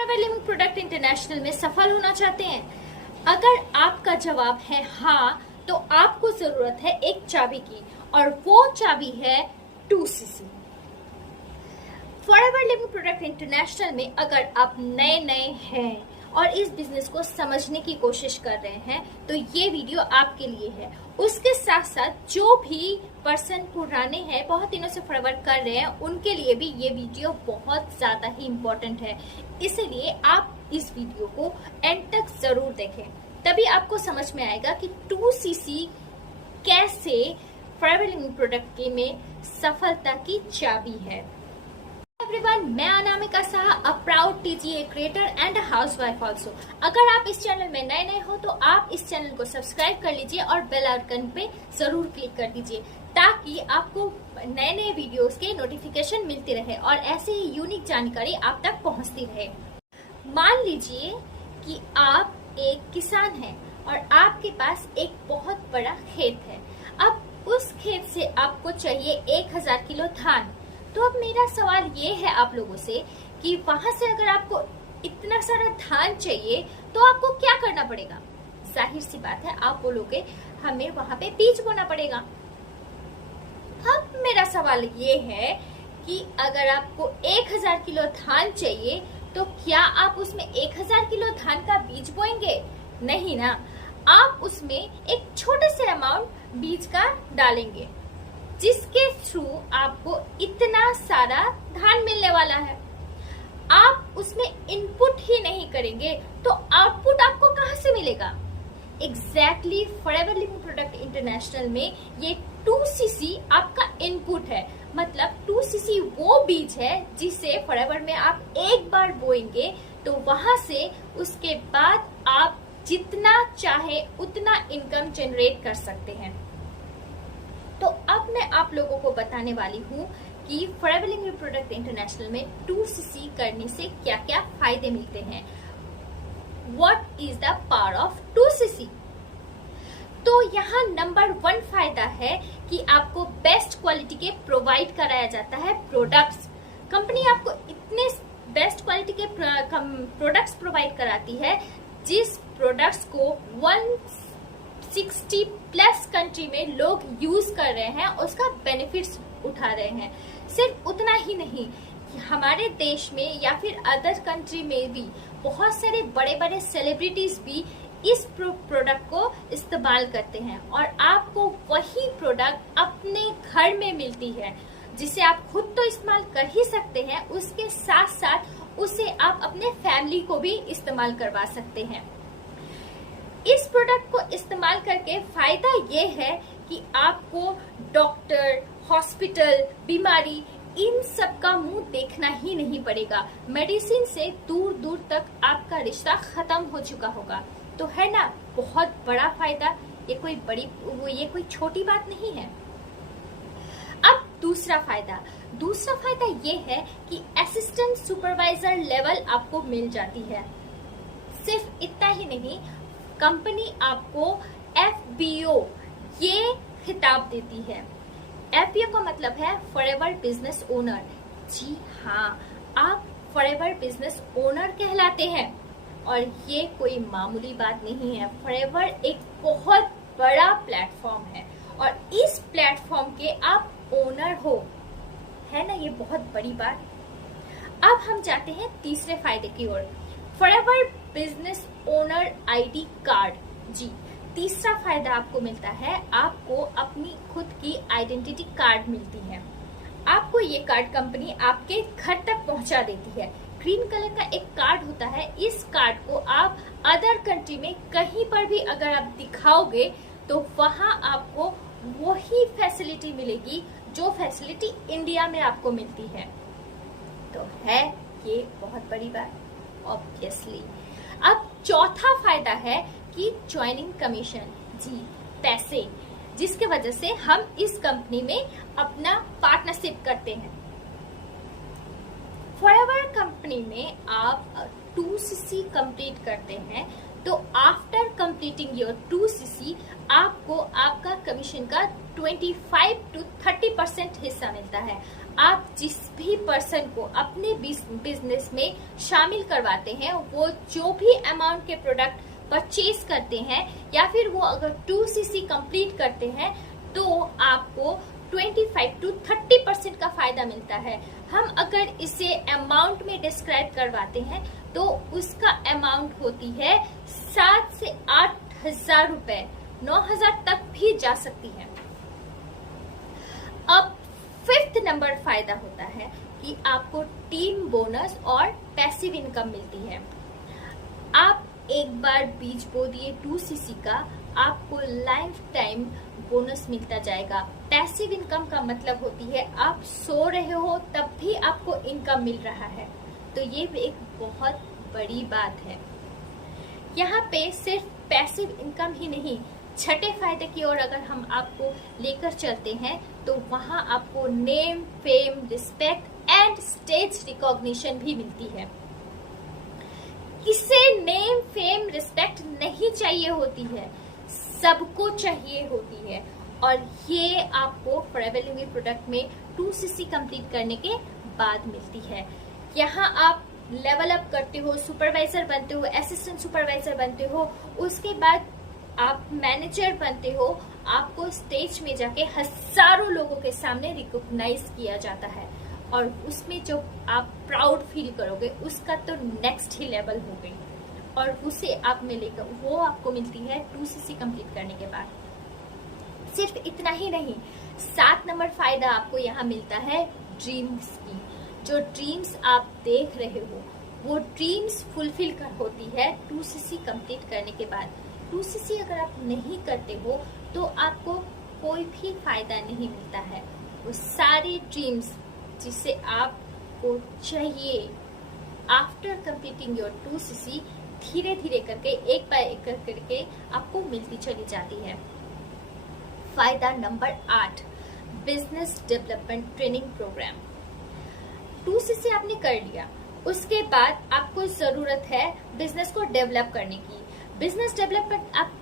Living product international में सफल होना चाहते हैं? अगर आपका जवाब है हाँ, तो आपको जरूरत है एक चाबी की, और वो चाबी है 2CC। Forever living product international में अगर आप नए हैं और इस बिजनेस को समझने की कोशिश कर रहे हैं, तो ये वीडियो आपके लिए है। उसके साथ साथ जो भी पर्सन पुराने हैं, बहुत दिनों से फॉरएवर कर रहे हैं, उनके लिए भी ये वीडियो बहुत ज्यादा ही इम्पोर्टेंट है। इसलिए आप इस वीडियो को एंड तक जरूर देखें, तभी आपको समझ में आएगा कि 2CC कैसे फॉरएवर लिविंग प्रोडक्ट के में सफलता की चाबी है। एवरीवन, मैं Anamika Saha, a proud TGA creator and a housewife also. अगर आप इस चैनल में नए हो तो आप इस चैनल को सब्सक्राइब कर लीजिए और बेल आइकन पे जरूर क्लिक कर दीजिए, ताकि आपको नए वीडियोस के नोटिफिकेशन मिलती रहे और ऐसे ही यूनिक जानकारी आप तक पहुंचती रहे। मान लीजिए कि आप एक किसान हैं और आपके पास एक बहुत बड़ा खेत है। अब उस खेत से आपको चाहिए 1000 किलो धान। तो अब मेरा सवाल ये है आप लोगों से कि वहां से अगर आपको इतना सारा धान चाहिए तो आपको क्या करना पड़ेगा? जाहिर सी बात है, आप बोलोगे हमें वहां पे बीज बोना पड़ेगा। अब मेरा सवाल ये है कि अगर आपको 1000 किलो धान चाहिए तो क्या आप उसमें 1000 किलो धान का बीज बोएंगे? नहीं ना, आप उसमें एक छोटे से अमाउंट बीज का डालेंगे, जिसके थ्रू आपको इतना सारा धान मिलने वाला है। आप उसमें इनपुट ही नहीं करेंगे तो आउटपुट आपको कहां से मिलेगा? Exactly forever living product international में ये 2CC आपका इनपुट है। मतलब 2CC वो बीज है जिसे फॉरएवर में आप एक बार बोएंगे तो वहां से उसके बाद आप जितना चाहे उतना इनकम जनरेट कर सकते हैं। तो अब मैं आप लोगों को बताने वाली हूँ कि फॉरएवर लिविंग प्रोडक्ट इंटरनेशनल में 2CC करने से क्या क्या फायदे मिलते हैं। What is the power of 2CC? तो यहाँ नंबर 1 फायदा है कि आपको बेस्ट क्वालिटी के प्रोवाइड कराया जाता है प्रोडक्ट्स। कंपनी आपको इतने बेस्ट क्वालिटी के प्रोडक्ट्स प्रोवाइड कराती है, जिस प्रोडक्ट्स को 160 प्लस कंट्री में लोग यूज कर रहे हैं, उसका बेनिफिट्स उठा रहे हैं। सिर्फ उतना ही नहीं, हमारे देश में या फिर अदर कंट्री में भी बहुत सारे बड़े बड़े सेलिब्रिटीज भी इस प्रोडक्ट को इस्तेमाल करते हैं, और आपको वही प्रोडक्ट अपने घर में मिलती है, जिसे आप खुद तो इस्तेमाल कर ही सकते हैं, उसके साथ साथ उसे आप अपने फैमिली को भी इस्तेमाल करवा सकते हैं। इस प्रोडक्ट को इस्तेमाल करके फायदा ये है कि आपको डॉक्टर, हॉस्पिटल, बीमारी, इन सब का मुंह देखना ही नहीं पड़ेगा। मेडिसिन से दूर दूर तक आपका रिश्ता खत्म हो चुका होगा। तो है ना बहुत बड़ा फायदा, ये कोई छोटी बात नहीं है। अब दूसरा फायदा ये है कि असिस्टेंट सुपरवाइजर लेवल आपको मिल जाती है। सिर्फ इतना ही नहीं, कंपनी आपको FBO ये खिताब देती है। FBO का मतलब है फॉरएवर बिजनेस ओनर। जी हाँ, आप फॉरएवर बिजनेस ओनर कहलाते हैं, और ये कोई मामूली बात नहीं है। फॉरएवर एक बहुत बड़ा प्लेटफॉर्म है और इस प्लेटफॉर्म के आप ओनर हो, है ना, ये बहुत बड़ी बात। अब हम जाते हैं तीसरे फायदे की ओर, forever business owner ID card. जी, तीसरा फायदा आपको मिलता है, आपको अपनी खुद की आइडेंटिटी कार्ड मिलती है। आपको ये कार्ड कंपनी आपके घर तक पहुंचा देती है। ग्रीन कलर का एक कार्ड होता है, इस कार्ड को आप अदर कंट्री में कहीं पर भी अगर आप दिखाओगे तो वहां आपको वही फैसिलिटी मिलेगी जो फैसिलिटी इंडिया में आपको मिलती है। तो है ये बहुत बड़ी बात ऑब्वियसली। अब चौथा फायदा है कि ज्वाइनिंग कमीशन। जी, पैसे, जिसके वजह से हम इस कंपनी में अपना पार्टनरशिप करते हैं। फॉरएवर कंपनी में आप 2CC कंप्लीट करते हैं तो आफ्टर कंप्लीटिंग योर 2cc आपको आपका कमीशन का 25 to 30% हिस्सा मिलता है। आप जिस भी पर्सन को अपने बिजनेस में शामिल करवाते हैं, वो जो भी अमाउंट के प्रोडक्ट परचेज करते हैं या फिर वो अगर 2cc कंप्लीट करते हैं तो आपको 25 to 30% का फायदा मिलता है। हम अगर इसे अमाउंट में डिस्क्राइब करवाते हैं तो उसका अमाउंट होती है 7 से 8 हजार रुपए, 9,000 तक भी जा सकती है। अब 5th नंबर फायदा होता है कि आपको टीम बोनस और पैसिव इनकम मिलती है। आप एक बार बीज बो दिए 2cc का, आपको लाइफ टाइम बोनस मिलता जाएगा। पैसिव इनकम का मतलब होती है आप सो रहे हो तब भी आपको इनकम मिल रहा है, तो ये एक बहुत बड़ी बात है। यहाँ पे सिर्फ पैसिव इनकम ही नहीं, छठे फायदे की ओर अगर हम आपको लेकर चलते हैं तो वहाँ आपको name, fame, respect and stage recognition भी मिलती है। किसे नेम, फेम, रिस्पेक्ट नहीं चाहिए होती है, सबको चाहिए होती है, और ये आपको फॉरएवर लिविंग प्रोडक्ट में 2cc कंप्लीट करने के बाद मिलती है। यहाँ आप लेवल अप करते हो, सुपरवाइजर बनते हो, असिस्टेंट सुपरवाइजर बनते हो, उसके बाद आप मैनेजर बनते हो, आपको स्टेज में जाके हजारों लोगों के सामने रिकॉग्नाइज किया जाता है, और उसमें जो आप प्राउड फील करोगे उसका तो नेक्स्ट ही लेवल हो गई, और उसे आप मिलेगा, वो आपको मिलती है 2cc कंप्लीट करने के बाद। सिर्फ इतना ही नहीं, 7 नंबर फायदा आपको यहाँ मिलता है ड्रीम्स की। जो ड्रीम्स आप देख रहे हो वो ड्रीम्स फुलफिल कर होती है 2cc कंप्लीट करने के बाद। 2cc अगर आप नहीं करते हो तो आपको कोई भी फायदा नहीं मिलता है। वो सारे ड्रीम्स जिसे आपको चाहिए आफ्टर कंप्लीटिंग योर 2cc धीरे धीरे करके एक बार एक करके आपको मिलती चली जाती है। फायदा number 8, business development training program. 2cc आपने कर लिया, उसके बाद आपको जरूरत है बिजनेस को डेवलप करने की। बिजनेस डेवलपमेंट आप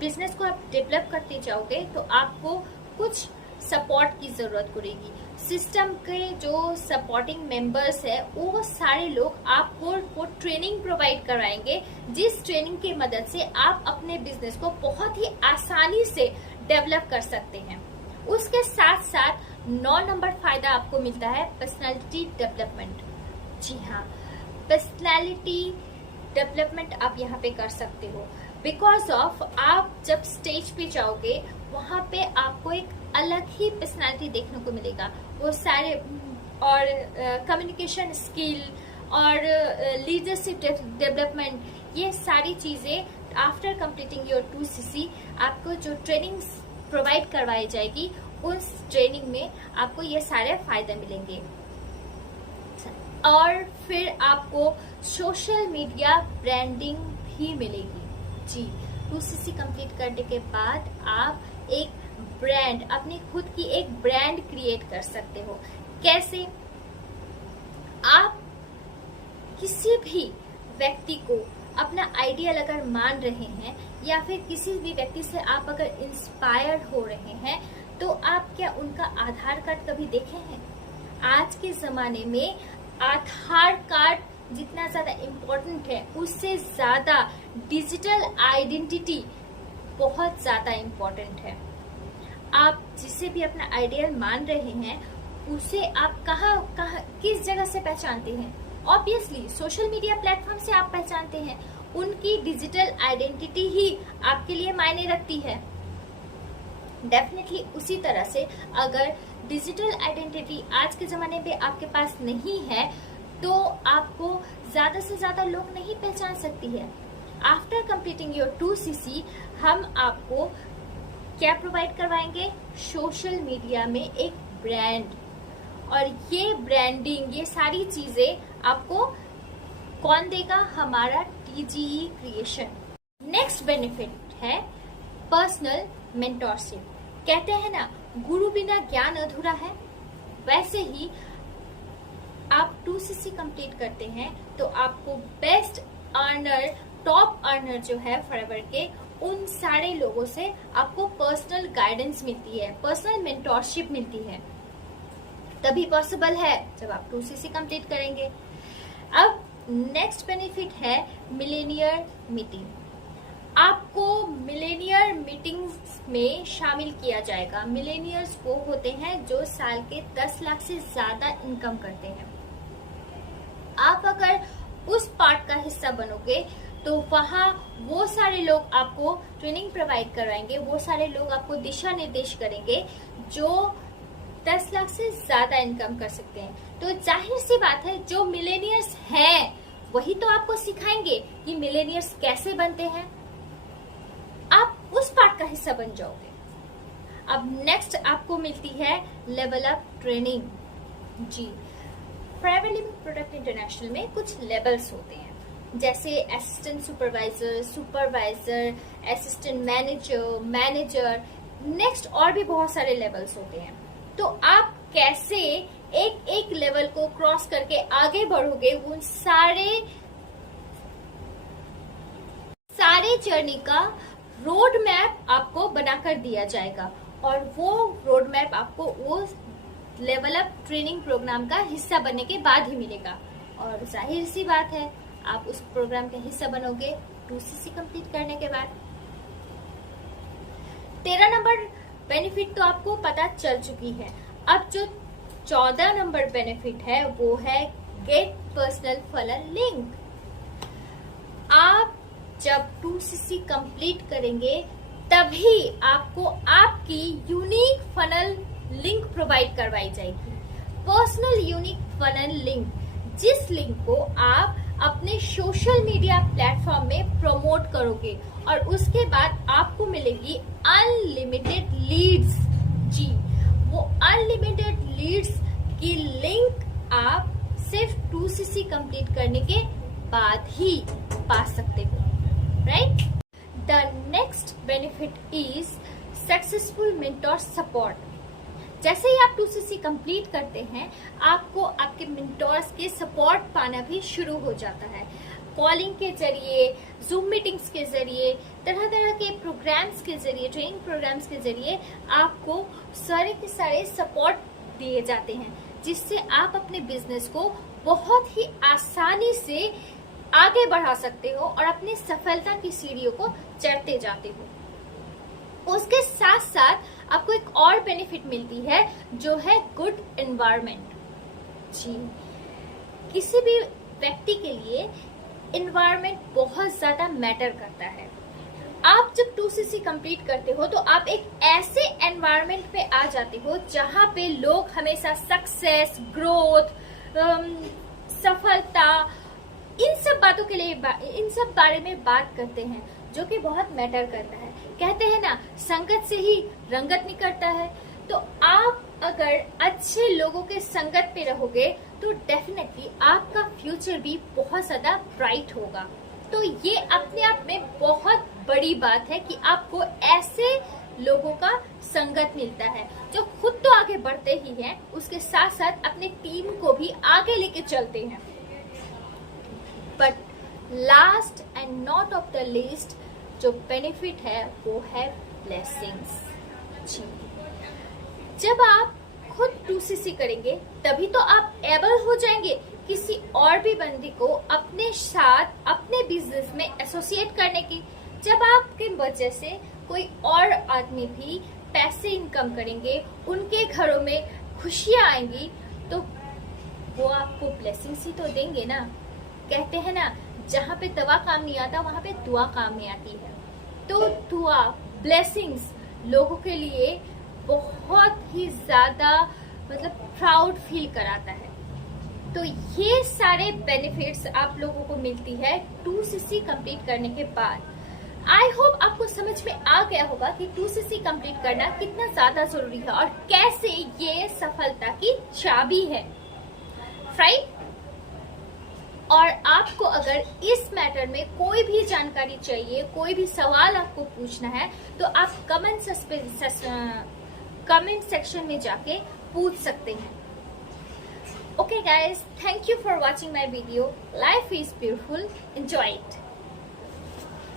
बिजनेस को आप डेवलप करते जाओगे तो आपको कुछ सपोर्ट की जरूरत पड़ेगी। सिस्टम के जो सपोर्टिंग मेंबर्स है वो सारे लोग आपको वो ट्रेनिंग प्रोवाइड कराएंगे, जिस ट्रेनिंग की मदद से आप अपने बिजनेस को बहुत ही आसानी से डेवलप कर सकते हैं। उसके साथ साथ 9 नंबर फायदा आपको मिलता है पर्सनालिटी डेवलपमेंट। जी हाँ, पर्सनालिटी डेवलपमेंट आप यहाँ पे कर सकते हो। बिकॉज ऑफ आप जब स्टेज पे जाओगे वहाँ पे आपको एक अलग ही पर्सनालिटी देखने को मिलेगा। वो सारे और कम्युनिकेशन स्किल और लीडरशिप डेवलपमेंट, ये सारी चीजें आफ्टर कंप्लीटिंग योर 2cc आपको जो ट्रेनिंग प्रोवाइड करवाई जाएगी उस ट्रेनिंग में आपको ये सारे फायदे मिलेंगे। और फिर आपको सोशल मीडिया ब्रांडिंग भी मिलेगी। जी, 2cc कंप्लीट करने के बाद आप एक ब्रांड, अपनी खुद की एक ब्रांड क्रिएट कर सकते हो। कैसे? आप किसी भी व्यक्ति को अपना आइडियल अगर मान रहे हैं या फिर किसी भी व्यक्ति से आप अगर इंस्पायर्ड हो रहे हैं तो आप क्या उनका आधार कार्ड कभी देखे हैं? आज के जमाने में आधार कार्ड जितना ज्यादा इम्पोर्टेंट है उससे ज्यादा डिजिटल आइडेंटिटी बहुत ज्यादा इम्पोर्टेंट है। आप जिसे भी अपना आइडियल मान रहे हैं उसे आप कहाँ किस जगह से पहचानते हैं? ऑब्वियसली सोशल मीडिया प्लेटफॉर्म से आप पहचानते हैं। उनकी डिजिटल आइडेंटिटी ही आपके लिए मायने रखती है। डेफिनेटली उसी तरह से अगर डिजिटल आइडेंटिटी आज के जमाने में आपके पास नहीं है तो आपको ज्यादा से ज्यादा लोग नहीं पहचान सकती है। आफ्टर कंप्लीटिंग योर 2cc हम आपको क्या प्रोवाइड करवाएंगे? सोशल मीडिया में एक ब्रांड, और ये ब्रांडिंग, ये सारी चीजें आपको कौन देगा? हमारा TGE क्रिएशन। नेक्स्ट बेनिफिट है पर्सनल मेंटोरशिप। कहते हैं ना, गुरु बिना ज्ञान अधूरा है। वैसे ही आप 2cc कंप्लीट करते हैं तो आपको बेस्ट अर्नर टॉप अर्नर जो है फॉरएवर के, उन सारे लोगों से आपको पर्सनल गाइडेंस मिलती है, पर्सनल मेंटोरशिप मिलती है। तभी पॉसिबल है जब आप 2cc कंप्लीट करेंगे। अब नेक्स्ट बेनिफिट है मिलेनियर मीटिंग। आपको मिलेनियर मीटिंग्स में शामिल किया जाएगा। मिलेनियर्स वो होते हैं जो साल के 10 लाख से ज्यादा इनकम करते हैं। आप अगर उस पार्ट का हिस्सा बनोगे तो वहाँ वो सारे लोग आपको ट्रेनिंग प्रोवाइड करवाएंगे, वो सारे लोग आपको दिशा निर्देश करेंगे जो 10 लाख से ज्यादा इनकम कर सकते हैं। तो जाहिर सी बात है जो मिलेनियर्स हैं वही तो आपको सिखाएंगे कि मिलेनियर्स कैसे बनते हैं। आप उस पार्ट का हिस्सा बन जाओगे। अब नेक्स्ट आपको मिलती है लेवल अप ट्रेनिंग। जी, फॉरएवर लिविंग प्रोडक्ट इंटरनेशनल में कुछ लेवल्स होते हैं, जैसे assistant supervisor, supervisor, assistant manager, manager, next और भी बहुत सारे लेवल्स होते हैं। तो आप कैसे एक एक लेवल को क्रॉस करके आगे बढ़ोगे, उन सारे जर्नी का रोड मैप आपको बनाकर दिया जाएगा और वो रोड मैप आपको वो लेवल अप ट्रेनिंग प्रोग्राम का हिस्सा बनने के बाद ही मिलेगा। और जाहिर सी बात है आप उस प्रोग्राम का हिस्सा बनोगे 2cc कंप्लीट करने के बाद। 13 नंबर बेनिफिट तो आपको पता चल चुकी है। अब जो 14 नंबर बेनिफिट है वो है गेट पर्सनल फनल लिंक। आप जब 2cc कंप्लीट करेंगे तभी आपको आपकी यूनिक फनल लिंक प्रोवाइड करवाई जाएगी। पर्सनल यूनिक फनल लिंक, जिस लिंक को आप अपने सोशल मीडिया प्लेटफॉर्म में प्रमोट करोगे और उसके बाद आपको मिलेगी अनलिमिटेड लीड्स। जी, वो अनलिमिटेड लीड्स की लिंक आप सिर्फ 2cc कंप्लीट करने के बाद ही पा सकते हो, right? The next benefit is successful mentor support. जैसे ही आप 2cc कंप्लीट करते हैं आपको आपके मेंटोर्स के सपोर्ट पाना भी शुरू हो जाता है। कॉलिंग के जरिए, जूम मीटिंग्स के जरिए, तरह तरह के प्रोग्राम्स के जरिए, ट्रेनिंग प्रोग्राम्स के जरिए आपको सारे के सारे सपोर्ट दिए जाते हैं, जिससे आप अपने बिजनेस को बहुत ही आसानी से आगे बढ़ा सकते हो और अपनी सफलता की सीढ़ियों को चढ़ते जाते हो। उसके साथ साथ आपको एक और बेनिफिट मिलती है जो है गुड एनवायरनमेंट। जी, किसी भी व्यक्ति के लिए एनवायरनमेंट बहुत ज्यादा मैटर करता है। आप जब 2cc कंप्लीट करते हो तो आप एक ऐसे एनवायरनमेंट पे आ जाते हो जहां पे लोग हमेशा सक्सेस, ग्रोथ, सफलता, इन सब बातों के लिए, इन सब बारे में बात करते हैं, जो कि बहुत मैटर करता है। कहते हैं ना, संगत से ही रंगत निकलता है। तो आप अगर अच्छे लोगों के संगत पे रहोगे तो डेफिनेटली आपका फ्यूचर भी बहुत ज्यादा ब्राइट होगा। तो ये अपने आप में बहुत बड़ी बात है कि आपको ऐसे लोगों का संगत मिलता है जो खुद तो आगे बढ़ते ही हैं, उसके साथ साथ अपने टीम को भी आगे लेके चलते हैं। But last and not of the least जो बेनिफिट है वो है ब्लेसिंग्स। जी, जब आप खुद 2cc करेंगे तभी तो आप एबल हो जाएंगे किसी और भी बंदी को अपने साथ अपने बिजनेस में एसोसिएट करने की। जब आपके वजह से कोई और आदमी भी पैसे इनकम करेंगे, उनके घरों में खुशियां आएंगी, तो वो आपको ब्लेसिंग्स ही तो देंगे ना। कहते हैं ना, जहाँ पे दवा काम नहीं आता वहाँ पे दुआ काम में आती है। तो दुआ, ब्लेसिंग्स लोगों के लिए बहुत ही ज्यादा प्राउड फील कराता है। तो ये सारे बेनिफिट्स आप लोगों को मिलती है 2cc कंप्लीट करने के बाद। आई होप आपको समझ में आ गया होगा कि 2cc कंप्लीट करना कितना ज्यादा जरूरी है और कैसे ये सफलता की चाबी है, राइट? और आपको अगर इस मैटर में कोई भी जानकारी चाहिए, कोई भी सवाल आपको पूछना है, तो आप कमेंट सेक्शन में जाके पूछ सकते हैं। Okay guys, thank you for watching my video. Life is beautiful. Enjoy it.